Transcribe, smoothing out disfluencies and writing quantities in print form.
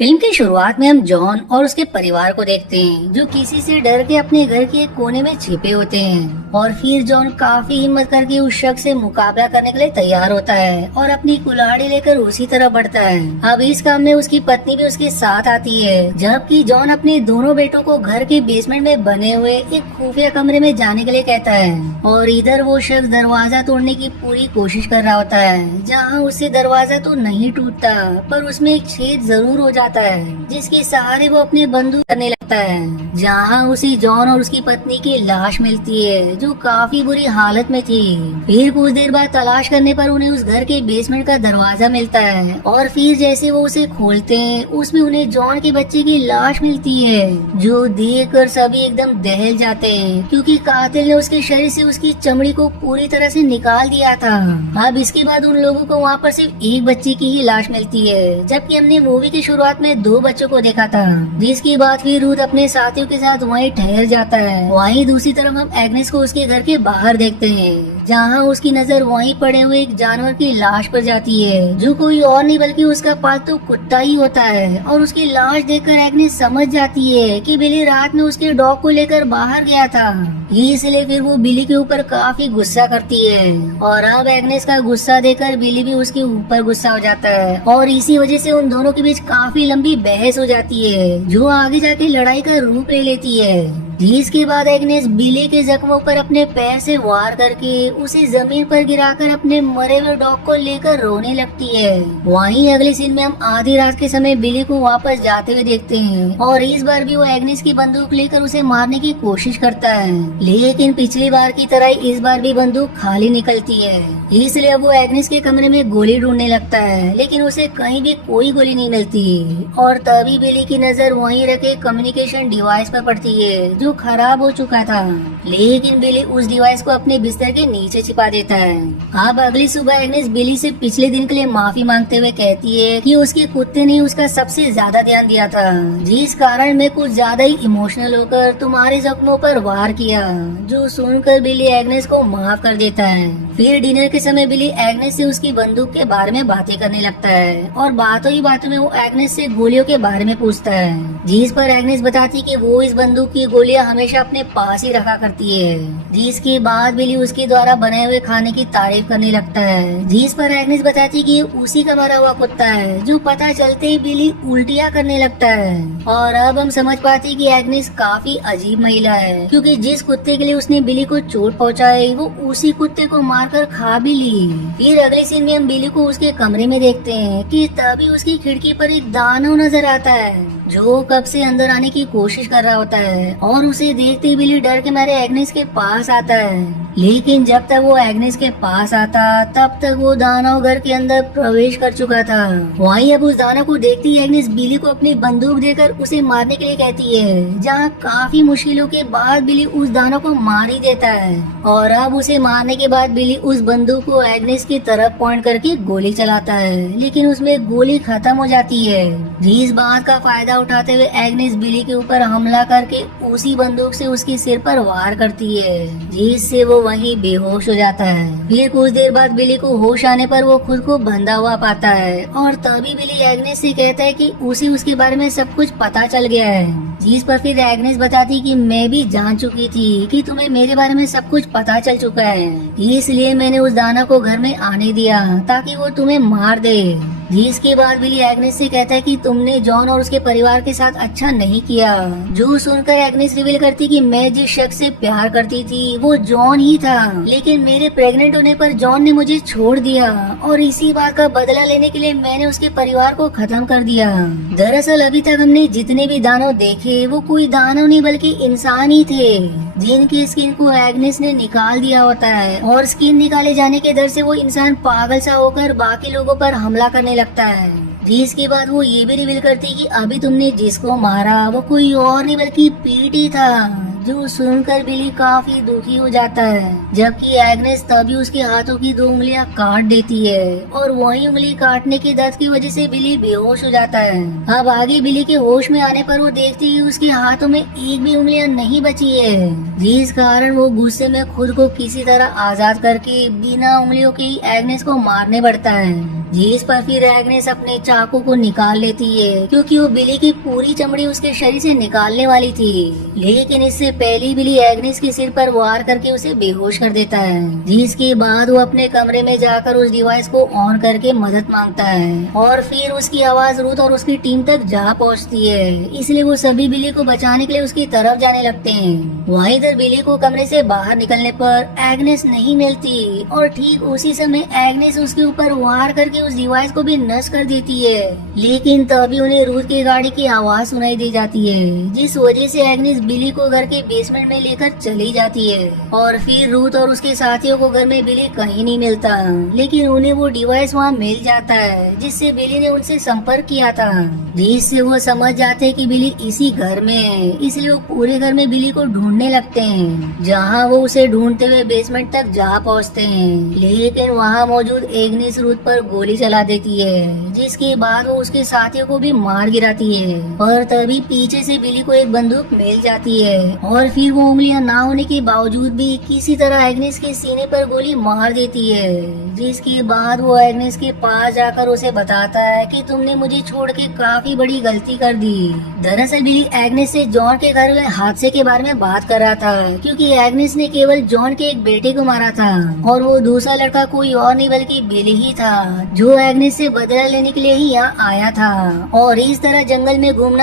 Film की शुरुआत में हम जॉन और उसके परिवार को देखते हैं जो किसी से डर के अपने घर के एक कोने में छिपे होते हैं। और फिर जॉन काफी हिम्मत करके उस शख्स से मुकाबला करने के लिए तैयार होता है और अपनी कुल्हाड़ी लेकर उसी तरफ बढ़ता है। अब इस काम में उसकी पत्नी भी उसके साथ आती है, जबकि जॉन अपने दोनों बेटों को घर के बेसमेंट में बने हुए एक खुफिया कमरे में जाने के लिए कहता है। और इधर वो शख्स दरवाजा तोड़ने की पूरी कोशिश कर रहा होता है, जहाँ उससे दरवाजा तो नहीं टूटता पर उसमें एक छेद जरूर हो जाता है, जिसके सहारे वो अपने बंदूक करने लगता है। जहाँ उसे जॉन और उसकी पत्नी की लाश मिलती है जो काफी बुरी हालत में थी। फिर कुछ देर बाद तलाश करने पर उन्हें उस घर के बेसमेंट का दरवाजा मिलता है और फिर जैसे वो उसे खोलते हैं उसमें उन्हें जॉन के बच्चे की लाश मिलती है, जो देखकर सभी एकदम दहल जाते हैं क्योंकि कातिल ने उसके शरीर से उसकी चमड़ी को पूरी तरह से निकाल दिया था। अब इसके बाद उन लोगों को वहाँ पर सिर्फ एक बच्चे की ही लाश मिलती है, जबकि हमने मूवी की शुरुआत में 2 बच्चों को देखा था। जिसके बाद फिर रूथ अपने साथियों के साथ वहीं ठहर जाता है। वहीं दूसरी तरफ हम एग्नेस को उसके घर के बाहर देखते हैं, जहां उसकी नजर वहीं पड़े हुए एक जानवर की लाश पर जाती है जो कोई और नहीं बल्कि उसका पालतू कुत्ता ही होता है। और उसकी लाश देखकर एग्नेस समझ जाती है कि बिली रात में उसके डॉग को लेकर बाहर गया था, इसलिए फिर वो बिली के ऊपर काफी गुस्सा करती है। और अब एग्नेस का गुस्सा देखकर बिली भी उसके ऊपर गुस्सा हो जाता है और इसी वजह से उन दोनों के बीच काफी लंबी बहस हो जाती है जो आगे जाके लड़ाई का रूप ले लेती है। जिसके बाद एग्नेस बिली के जख्मों पर अपने पैर से वार करके उसे जमीन पर गिराकर अपने मरे हुए डॉग को लेकर रोने लगती है। वहीं अगले सीन में हम आधी रात के समय बिली को वापस जाते हुए देखते हैं और इस बार भी वो एग्नेस की बंदूक लेकर उसे मारने की कोशिश करता है, लेकिन पिछली बार की तरह इस बार भी बंदूक खाली निकलती है। इसलिए वो एग्नेस के कमरे में गोली ढूंढने लगता है, लेकिन उसे कहीं भी कोई गोली नहीं मिलती। और तभी बिली की नजर वहीं रखे कम्युनिकेशन डिवाइस पर पड़ती है जो खराब हो चुका था, लेकिन बिली उस डिवाइस को अपने बिस्तर के नीचे छिपा देता है। अब अगली सुबह एग्नेस बिली से पिछले दिन के लिए माफी मांगते हुए कहती है कि उसके कुत्ते ने उसका सबसे ज्यादा ध्यान दिया था, जिस कारण मैं कुछ ज्यादा ही इमोशनल होकर तुम्हारे जख्मों पर वार किया। जो सुनकर बिली एग्नेस को माफ कर देता है। फिर डिनर के समय बिली एग्नेस से उसकी बंदूक के बारे में बातें करने लगता है और बातों ही बातों में वो एग्नेस से गोलियों के बारे में पूछता है, जिस पर एग्नेस बताती कि वो इस बंदूक की गोलियां हमेशा अपने पास ही रखा करती है। जिसके बाद बिली उसके द्वारा बनाए हुए खाने की तारीफ करने लगता है, जिस पर एग्नेस बताती कि उसी का मरा हुआ कुत्ता है, जो पता चलते ही बिली उल्टियां करने लगता है। और अब हम समझ पाते कि एग्नेस काफी अजीब महिला है, क्योंकि जिस कुत्ते के लिए उसने बिली को चोट पहुंचाई वो उसी कुत्ते को मारकर खा भी ली। फिर अगले सीन में हम बिली को उसके कमरे में देखते हैं कि तभी उसकी खिड़की पर एक दानव नजर आता है जो कब से अंदर आने की कोशिश कर रहा होता है। और उसे देखते ही बिली डर के मारे एग्नेस के पास आता है, लेकिन जब तक वो एग्नेस के पास आता तब तक वो दानव घर के अंदर प्रवेश कर चुका था। वहीं अब उस दानव को देखते ही एग्नेस बिली को अपनी बंदूक देकर उसे मारने के लिए कहती है, जहाँ काफी मुश्किलों के बाद बिली उस दानव को मार ही देता है। और अब उसे मारने के बाद बिली उस बंदूक को एग्नेस की तरफ पॉइंट करके गोली चलाता है, लेकिन उसमें गोली खत्म हो जाती है। जिस बात का फायदा उठाते हुए एग्नेस बिली के ऊपर हमला करके उसी बंदूक से उसके सिर पर वार करती है, जिससे वो वहीं बेहोश हो जाता है। फिर कुछ देर बाद बिली को होश आने पर वो खुद को बंधा हुआ पाता है और तभी बिली एग्नेस से कहता है कि उसे उसके बारे में सब कुछ पता चल गया है। जिस पर फिर एग्नेस बताती कि मैं भी जान चुकी थी कि तुम्हें मेरे बारे में सब कुछ पता चल चुका है, इसलिए मैंने उस दानव को घर में आने दिया ताकि वो तुम्हें मार दे। जिसके बाद बिली एग्नेस से कहता है कि तुमने जॉन और उसके परिवार के साथ अच्छा नहीं किया। जो सुनकर एग्नेस रिवील करती कि मैं जिस शख्स से प्यार करती थी वो जॉन ही था, लेकिन मेरे प्रेग्नेंट होने पर जॉन ने मुझे छोड़ दिया और इसी बात का बदला लेने के लिए मैंने उसके परिवार को खत्म कर दिया। दरअसल अभी तक हमने जितने भी दानव देखे वो कोई दानव नहीं बल्कि इंसान ही थे, जिनकी स्किन को एग्नेस ने निकाल दिया होता है। और स्किन निकाले जाने के डर से वो इंसान पागल सा होकर बाकी लोगों पर हमला करने लगता है। जिसके बाद वो ये भी रिवील करती कि अभी तुमने जिसको मारा वो कोई और नहीं बल्कि पीट ही था। जो सुनकर बिली काफी दुखी हो जाता है, जबकि एग्नेस तभी उसके हाथों की 2 उंगलियां काट देती है और वही उंगली काटने के दर्द की वजह से बिली बेहोश हो जाता है। अब आगे बिली के होश में आने पर वो देखती है उसके हाथों में एक भी उंगलियां नहीं बची है, जिस कारण वो गुस्से में खुद को किसी तरह आजाद करके बिना उंगलियों के एग्नेस को मारने पड़ता है। जिस पर फिर एग्नेस अपने चाकू को निकाल लेती है, क्योंकि वो बिली की पूरी चमड़ी उसके शरीर से निकालने वाली थी। लेकिन इससे पहले बिली एग्नेस के सिर पर वार करके उसे बेहोश कर देता है, जिसके बाद वो अपने कमरे में जाकर उस डिवाइस को ऑन करके मदद मांगता है और फिर उसकी आवाज रूथ और उसकी टीम तक जा पहुंचती है। इसलिए वो सभी बिली को बचाने के लिए उसकी तरफ जाने लगते हैं। वहीं इधर बिली को कमरे से बाहर निकलने पर एग्नेस नहीं मिलती और ठीक उसी समय एग्नेस उसके ऊपर वार करके उस डिवाइस को भी नष्ट कर देती है। लेकिन तभी उन्हें रूथ की गाड़ी की आवाज सुनाई दी जाती है, जिस वजह से एग्नेस बिली को घर के बेसमेंट में लेकर चली जाती है और फिर रूथ और उसके साथियों को घर में बिली कहीं नहीं मिलता, लेकिन उन्हें वो डिवाइस वहाँ मिल जाता है जिससे बिली ने उनसे संपर्क किया था, जिससे वो समझ जाते हैं कि बिली इसी घर में है। इसलिए वो पूरे घर में बिली को ढूंढने लगते हैं, जहाँ वो उसे ढूंढते हुए बेसमेंट तक जा पहुँचते हैं। लेकिन वहाँ मौजूद एग्नेस रूथ पर गोली चला देती है, जिसके बाद वो उसके साथियों को भी मार गिराती है। पर तभी पीछे से बिली को एक बंदूक मिल जाती है और फिर वो उंगलियां ना होने के बावजूद भी किसी तरह एग्नेस के सीने पर गोली मार देती है, जिसके बाद वो एग्नेस के पास जाकर उसे बताता है कि तुमने मुझे छोड़ के काफी बड़ी गलती कर दी। दरअसल बिली एग्नेस से जॉन के घर हुए हादसे के बारे में बात कर रहा था, क्योंकि एग्नेस ने केवल जॉन के एक बेटे को मारा था और वो दूसरा लड़का कोई और नहीं बल्कि बिली ही था, जो एग्नेस से बदला लेने के लिए ही यहाँ आया था और इस तरह जंगल में घूमना